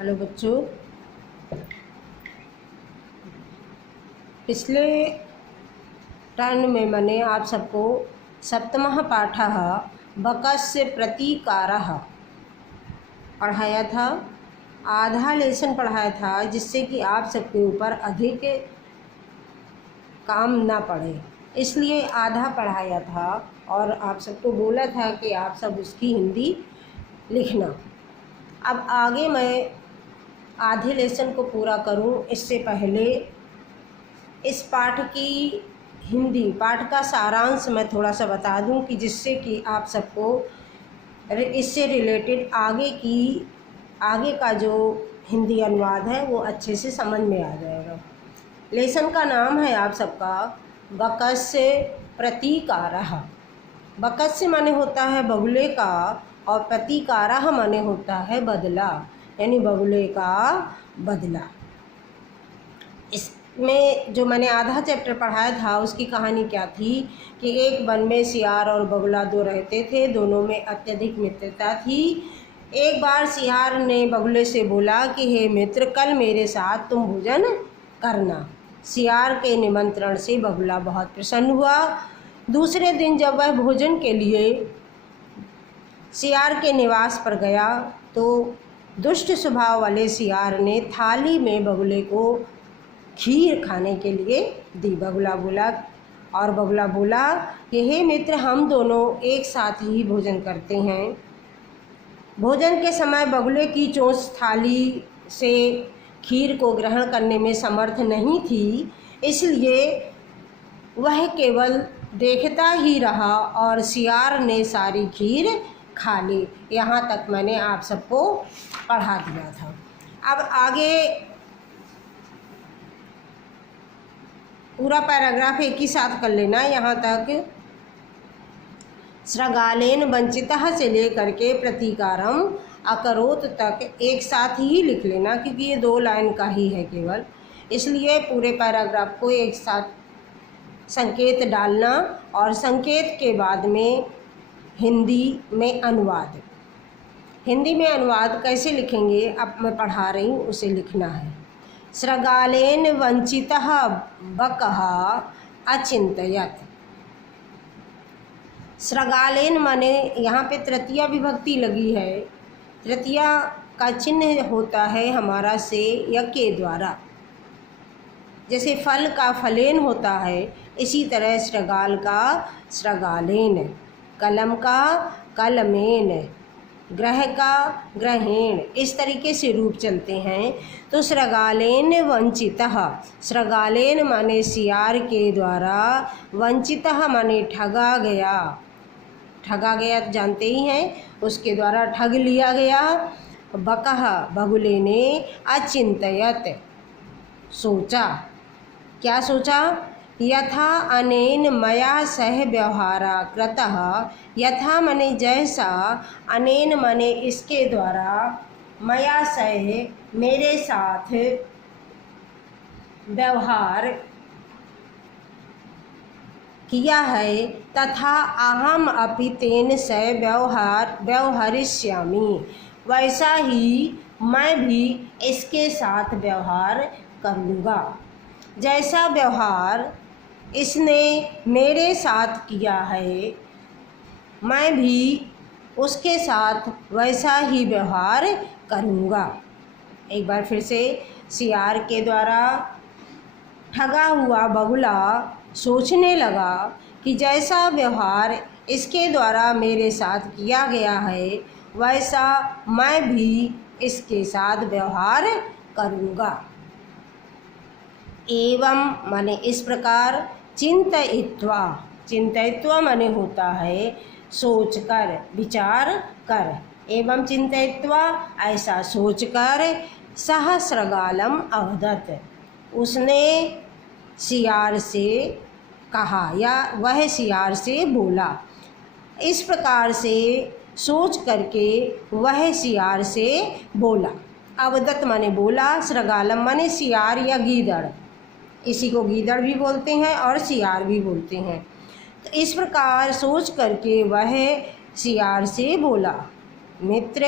Hello बच्चों, पिछले turn में मैंने आप सबको सप्तमः पाठः बकस्य प्रतीकारः पढ़ाया था। आधा लेसन पढ़ाया था जिससे कि आप सबके ऊपर अधिक काम ना पड़े, इसलिए आधा पढ़ाया था और आप सबको बोला था कि आप सब उसकी हिंदी लिखना। अब आगे मैं आधे लेसन को पूरा करूं, इससे पहले इस पाठ की हिंदी पाठ का सारांश मैं थोड़ा सा बता दूं कि जिससे कि आप सबको इससे रिलेटेड आगे का जो हिंदी अनुवाद है वो अच्छे से समझ में आ जाएगा। लेसन का नाम है आप सबका बकस्य प्रतीकारः। बकस्य माने होता है बगुले का और प्रतीकारः माने होता है बदला, यानी बगुले का बदला। इसमें जो मैंने आधा चैप्टर पढ़ाया था उसकी कहानी क्या थी कि एक वन में सियार और बगुला दो रहते थे, दोनों में अत्यधिक मित्रता थी। एक बार सियार ने बगुले से बोला कि हे मित्र, कल मेरे साथ तुम भोजन करना। सियार के निमंत्रण से बगुला बहुत प्रसन्न हुआ। दूसरे दिन जब वह भोजन के लिए सियार के निवास पर गया तो दुष्ट स्वभाव वाले सियार ने थाली में बगुले को खीर खाने के लिए दी। बगुला बोला कि हे मित्र, हम दोनों एक साथ ही भोजन करते हैं। भोजन के समय बगुले की चोंच थाली से खीर को ग्रहण करने में समर्थ नहीं थी, इसलिए वह केवल देखता ही रहा और सियार ने सारी खीर खा ली। यहाँ तक मैंने आप सबको पढ़ा दिया था। अब आगे पूरा पैराग्राफ एक ही साथ कर लेना। यहाँ तक सृगालेन वंचितः से लेकर के प्रतीकारम अकरोत तक एक साथ ही लिख लेना, क्योंकि ये 2 लाइन का ही है केवल, इसलिए पूरे पैराग्राफ को एक साथ संकेत डालना और संकेत के बाद में हिंदी में अनुवाद। हिंदी में अनुवाद कैसे लिखेंगे अब मैं पढ़ा रही हूँ, उसे लिखना है। सृगालेन वंचितः बकः अचिंतयत्। सृगालेन माने यहाँ पे तृतीया विभक्ति लगी है। तृतीया का चिन्ह होता है हमारा से या के द्वारा। जैसे फल का फलेन होता है, इसी तरह सृगाल का सृगालेन, कलम का कलमेन, ग्रह का ग्रहेण, इस तरीके से रूप चलते हैं। तो सृगालेन वंचितः, सृगालेन माने सियार के द्वारा, वंचितः माने ठगा गया। ठगा गया जानते ही हैं, उसके द्वारा ठग लिया गया। बकः बगुले ने, अचिंतयत सोचा। क्या सोचा? यथा अनेन मया सह व्यवहारा कृतः। यथा मने जैसा, अनेन मने इसके द्वारा, मया सह मेरे साथ, व्यवहार किया है, तथा अहम अपि तेन सह व्यवहरिष्यामि, वैसा ही मैं भी इसके साथ व्यवहार करूँगा। जैसा व्यवहार इसने मेरे साथ किया है, मैं भी उसके साथ वैसा ही व्यवहार करूँगा। एक बार फिर से, सियार के द्वारा ठगा हुआ बगुला सोचने लगा कि जैसा व्यवहार इसके द्वारा मेरे साथ किया गया है, वैसा मैं भी इसके साथ व्यवहार करूँगा। एवं माने इस प्रकार, चिंतयित्वा, चिंतयित्वा माने होता है सोचकर, विचार कर। एवं चिंतयित्वा, ऐसा सोचकर, सह सृगालम अवदत्, उसने सियार से कहा या वह सियार से बोला। इस प्रकार से सोच करके वह सियार से बोला। अवदत् माने बोला, सृगालम माने सियार या गीदड़, इसी को गीदड़ भी बोलते हैं और सियार भी बोलते हैं। तो इस प्रकार सोच करके वह सियार से बोला, मित्र,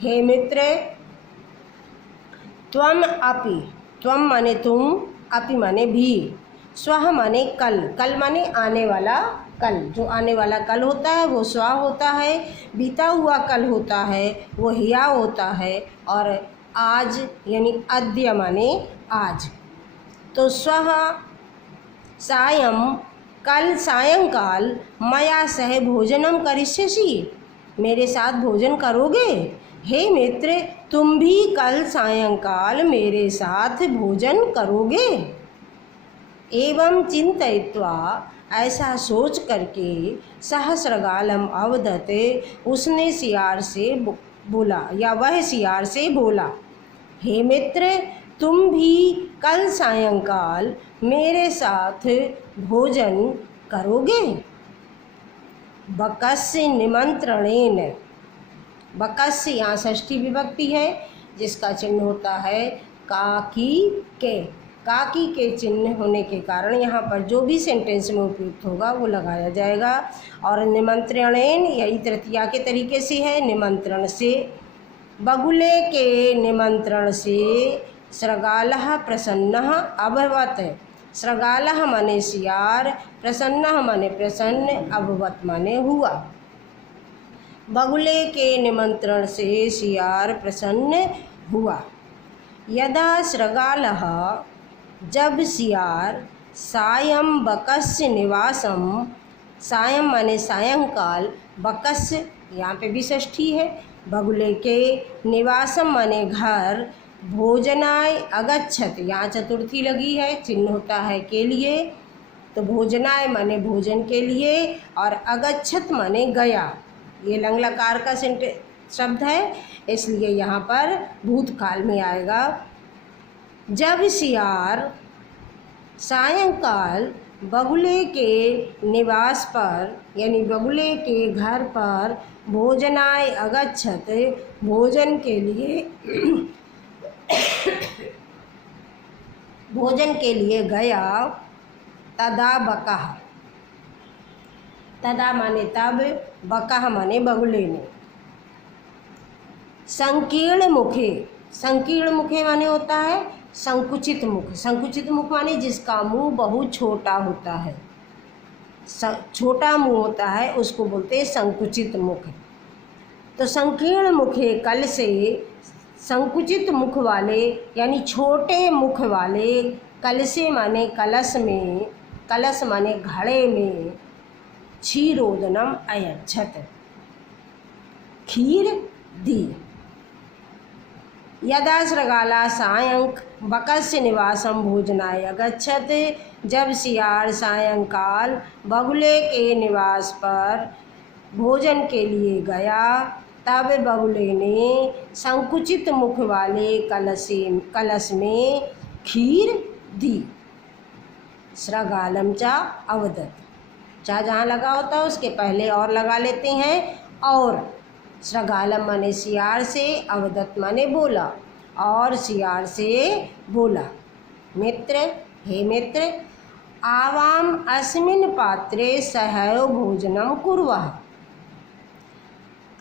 हे मित्र, त्वम अपि, त्वम माने तुम, अपि माने भी, स्वः माने कल, कल माने आने वाला कल, जो आने वाला कल होता है वो स्व होता है, बीता हुआ कल होता है वो हिया होता है, और आज यानी अद्य माने आज। तो स्वः सायं, कल सायंकाल, मया सह भोजनम करिष्यसि, मेरे साथ भोजन करोगे। हे मित्र, तुम भी कल सायंकाल मेरे साथ भोजन करोगे। एवं चिंतयित्वा, ऐसा सोच करके, सहस्रगालम अवदत, उसने सियार से बोला, या वह सियार से बोला, हे मित्र, तुम भी कल सायंकाल मेरे साथ भोजन करोगे। बकस्य निमंत्रणेन, बकस्य यहाँ षष्ठी विभक्ति है जिसका चिन्ह होता है काकी के, काकी के चिन्ह होने के कारण यहाँ पर जो भी सेंटेंस में उपयुक्त होगा वो लगाया जाएगा। और निमंत्रणेन यही तृतीया के तरीके से है, निमंत्रण से। बगुले के निमंत्रण से सृगालः प्रसन्नः अभवत्, सृगालः माने सियार, प्रसन्नः माने प्रसन्न, अभवत् माने हुआ। बगुले के निमंत्रण से सियार प्रसन्न हुआ। यदा सृगालः, जब सियार, सायं बकस्य निवासम, सायं माने सायंकाल, बकस्य यहाँ पे भी षष्ठी है, बगुले के, निवासम माने घर, भोजनाय अगच्छत, यहाँ चतुर्थी लगी है, चिन्ह होता है के लिए, तो भोजनाय माने भोजन के लिए, और अगच्छत माने गया। ये लंग लकार का शब्द है, इसलिए यहाँ पर भूतकाल में आएगा। जब सियार सायंकाल बगुले के निवास पर, यानी बगुले के घर पर, भोजनाय अगच्छत, भोजन के लिए भोजन के लिए गया, तदा बकः, तदा माने तब, बकः माने बगुले ने, संकीर्ण मुखे, संकीर्ण मुखे माने होता है संकुचित मुख, संकुचित मुख माने जिसका मुंह बहुत छोटा होता है, छोटा मुंह होता है उसको बोलते हैं संकुचित मुख। तो संकीर्ण मुखे कल से, संकुचित मुख वाले यानी छोटे मुख वाले, कल से माने कलश में, कलश माने घड़े में, क्षीरोदनम अयच्छत, खीर दी। यदा सृगाला सायंक बकस्य निवासम भोजनाय अगच्छत, जब सियार सायंकाल बगुले के निवास पर भोजन के लिए गया, तब बगुले ने संकुचित मुख वाले कलश में खीर दी। सृगालम चा अवदत, चा जहाँ लगा होता है उसके पहले और लगा लेते हैं, और सृगालम माने सियार से, अवदत माने बोला, और सियार से बोला, मित्र, हे मित्र, आवाम अस्मिन् पात्रे सहैव भोजनम कुर्वः।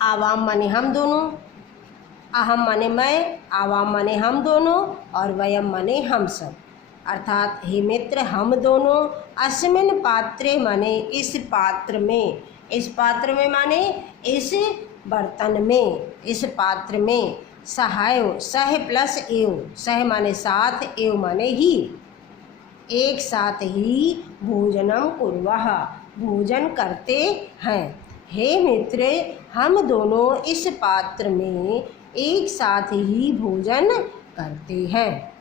आवाम माने हम दोनों, अहम माने मैं, आवाम माने हम दोनों, और वयम माने हम सब, अर्थात हे मित्र हम दोनों, अस्मिन् पात्रे माने इस पात्र में, इस पात्र में माने इस बर्तन में, इस पात्र में, सहायो, सह प्लस एव, सह माने साथ, एव माने ही, एक साथ ही भोजनम कुर्वः, भोजन करते हैं। हे मित्र, हम दोनों इस पात्र में एक साथ ही भोजन करते हैं।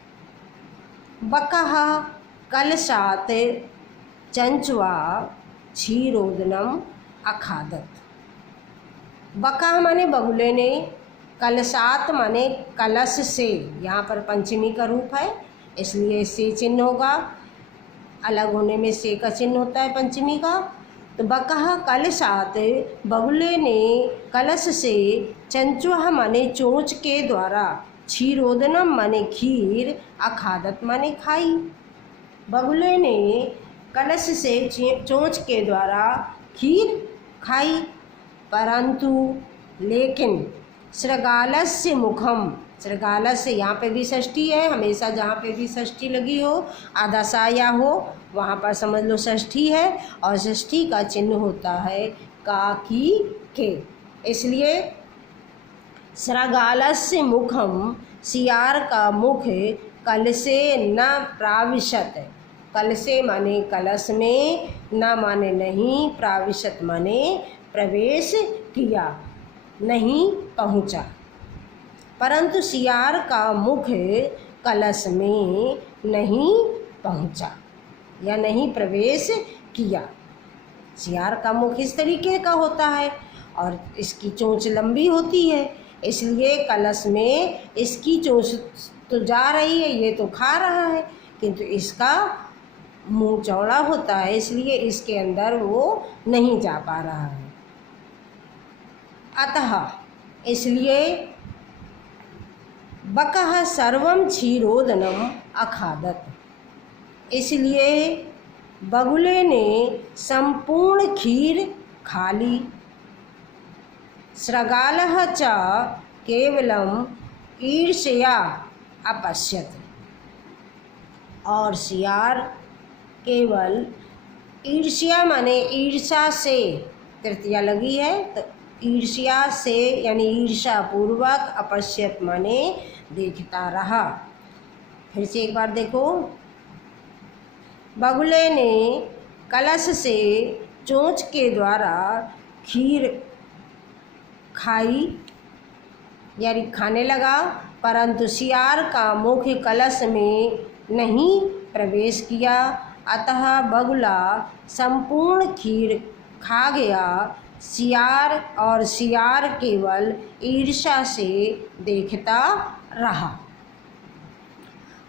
बकः कलशात चंचुआ क्षीरोदनम अखादत। बकः माने बगुले ने, कलशात माने कलश से, यहाँ पर पंचमी का रूप है इसलिए से चिन्ह होगा, अलग होने में से का चिन्ह होता है पंचमी का। तो बकः कलशात, बगुले ने कलश से, चंचुआ माने चोंच के द्वारा, क्षीरोदनम माने खीर, अखादत माने खाई। बगुले ने कलश से चोंच के द्वारा खीर खाई, परंतु लेकिन सृगालस्य मुखम, सृगालस्य यहाँ पे भी षष्ठी है, हमेशा जहाँ पे भी षष्ठी लगी हो, आधा सा या हो, वहाँ पर समझ लो षष्ठी है। और षष्ठी का चिन्ह होता है का की के, इसलिए सृगालस्य मुखम, सियार का मुख कल से न प्राविशत, कल से माने कलश में, न माने नहीं, प्राविशत माने प्रवेश किया, नहीं पहुँचा। परंतु सियार का मुख कलश में नहीं पहुँचा या नहीं प्रवेश किया। सियार का मुख इस तरीके का होता है और इसकी चोंच लंबी होती है, इसलिए कलश में इसकी चोंच तो जा रही है, ये तो खा रहा है, किंतु इसका मुंह चौड़ा होता है, इसलिए इसके अंदर वो नहीं जा पा रहा है। अतः इसलिए बकः सर्वं क्षीरोदनम अखादत, इसलिए बगुले ने संपूर्ण खीर खा ली। सृगालः च केवलम ईर्ष्या अपश्यत, और सियार केवल ईर्ष्या माने ईर्ष्या से, तृतीया लगी है तो ईर्ष्या से यानी ईर्ष्या पूर्वक, अपश्यत माने देखता रहा। फिर से एक बार देखो, बगुले ने कलश से चोंच के द्वारा खीर खाई यानी खाने लगा, परंतु सियार का मुख कलश में नहीं प्रवेश किया, अतः बगुला संपूर्ण खीर खा गया। सियार केवल ईर्ष्या से देखता रहा।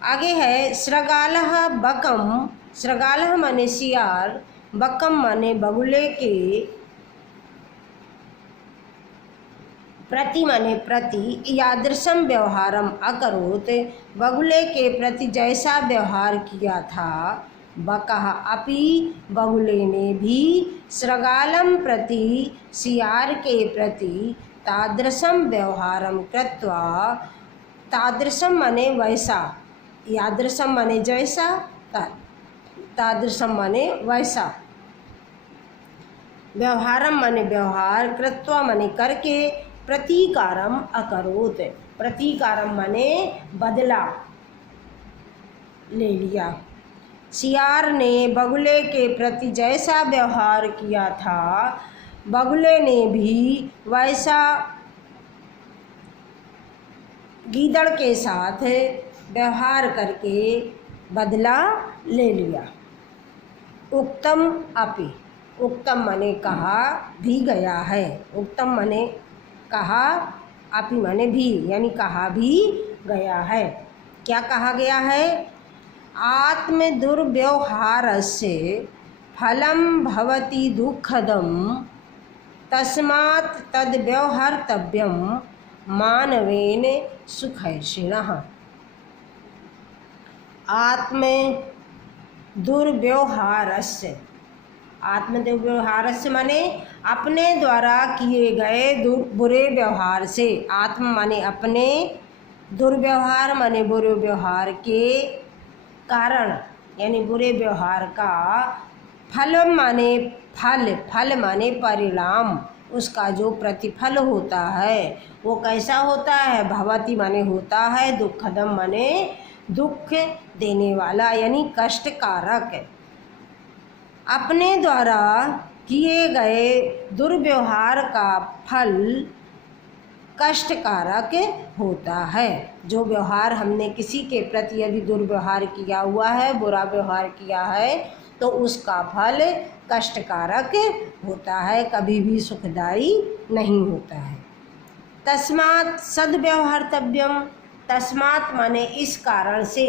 आगे है सृगालः बकम, सृगालः माने सियार, बकम माने बगुले के, प्रति माने प्रति, यादृशम व्यवहारम अकरोत, बगुले के प्रति जैसा व्यवहार किया था, बकः अपि बगुले ने भी, सृगालम प्रति सियार के प्रति, तादृशम व्यवहारम कृत्वा, तादृशम माने वैसा, यादृशम माने जैसा, तादृशम माने वैसा, व्यवहारम माने व्यवहार, कृत्वा माने करके, प्रतीकारम अकरोत, प्रतीकारम माने बदला ले लिया। सियार ने बगुले के प्रति जैसा व्यवहार किया था, बगुले ने भी वैसा गीदड़ के साथ व्यवहार करके बदला ले लिया। उक्तम अपि, उक्तम माने कहा भी गया है, उक्तम माने कहा, अपि माने भी यानी कहा भी गया है। क्या कहा गया है? आत्म दुर्व्यवहारस्य फलं भवति दुःखदं, तस्मात् तद् व्यवहर्तव्यं मानवेन सुखैषिणः। आत्म दुर्व्यवहारस्य, आत्म दुर्व्यवहारस्य माने अपने द्वारा किए गए बुरे व्यवहार से, आत्म माने अपने, दुर्व्यवहार माने बुरे व्यवहार के कारण यानी बुरे व्यवहार का, फल माने फल, फल माने परिणाम, उसका जो प्रतिफल होता है वो कैसा होता है? भवति माने होता है, दुःखदम माने दुख देने वाला यानी कष्टकारक। अपने द्वारा किए गए दुर्व्यवहार का फल कष्टकारक होता है। जो व्यवहार हमने किसी के प्रति यदि दुर्व्यवहार किया हुआ है, बुरा व्यवहार किया है, तो उसका फल कष्टकारक होता है, कभी भी सुखदायी नहीं होता है। तस्मात् सद्व्यवहर्तव्यम, तस्मात् माने इस कारण से,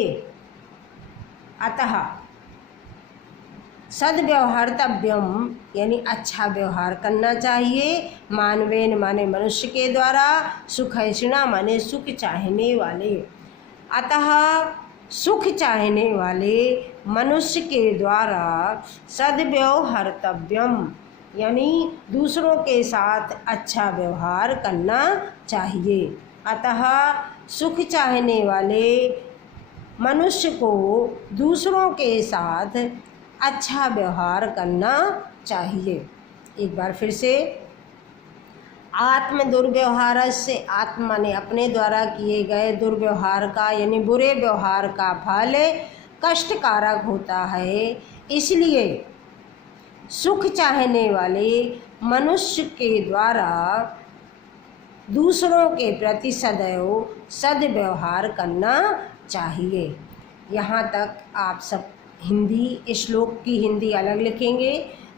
अतः सद्व्यवहर्तव्यम यानी अच्छा व्यवहार करना चाहिए, मानवेन माने मनुष्य के द्वारा, सुखैषिणा माने सुख चाहने वाले, अतः सुख चाहने वाले मनुष्य के द्वारा सद्व्यवहर्तव्यम यानी दूसरों के साथ अच्छा व्यवहार करना चाहिए। अतः सुख चाहने वाले मनुष्य को दूसरों के साथ अच्छा व्यवहार करना चाहिए। एक बार फिर से, आत्म दुर्व्यवहार से, आत्म माने अपने द्वारा किए गए दुर्व्यवहार का यानी बुरे व्यवहार का फल कष्टकारक होता है। इसलिए सुख चाहने वाले मनुष्य के द्वारा दूसरों के प्रति सदैव सद्व्यवहार करना चाहिए। यहाँ तक आप सब हिंदी, श्लोक की हिंदी अलग लिखेंगे,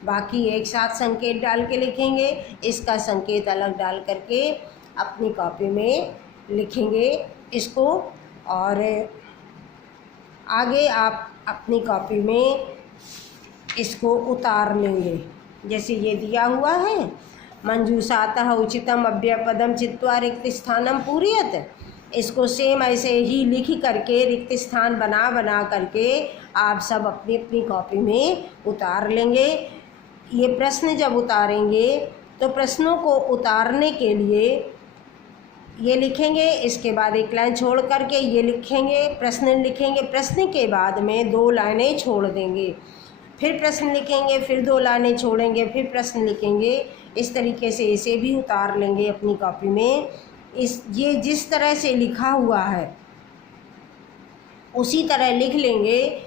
बाकी एक साथ संकेत डाल के लिखेंगे। इसका संकेत अलग डाल करके अपनी कॉपी में लिखेंगे इसको, और आगे आप अपनी कॉपी में इसको उतार लेंगे। जैसे ये दिया हुआ है, मंजूषातः उचितम अव्यपदम चित्वा रिक्त स्थानम पूरयत, इसको सेम ऐसे ही लिख करके रिक्त स्थान बना करके आप सब अपनी अपनी कॉपी में उतार लेंगे। ये प्रश्न जब उतारेंगे तो प्रश्नों को उतारने के लिए ये लिखेंगे, इसके बाद एक लाइन छोड़ करके ये लिखेंगे, प्रश्न लिखेंगे, प्रश्न के बाद में 2 लाइनें छोड़ देंगे, फिर प्रश्न लिखेंगे, फिर 2 लाइनें छोड़ेंगे, फिर प्रश्न लिखेंगे। इस तरीके से इसे भी उतार लेंगे अपनी कॉपी में। ये जिस तरह से लिखा हुआ है उसी तरह लिख लेंगे,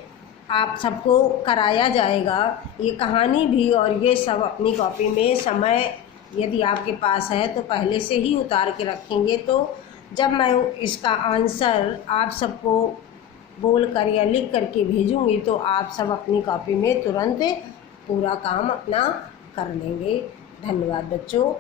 आप सबको कराया जाएगा ये कहानी भी, और ये सब अपनी कॉपी में समय यदि आपके पास है तो पहले से ही उतार के रखेंगे। तो जब मैं इसका आंसर आप सबको बोल कर या लिख करके भेजूँगी तो आप सब अपनी कॉपी में तुरंत पूरा काम अपना कर लेंगे। धन्यवाद बच्चों।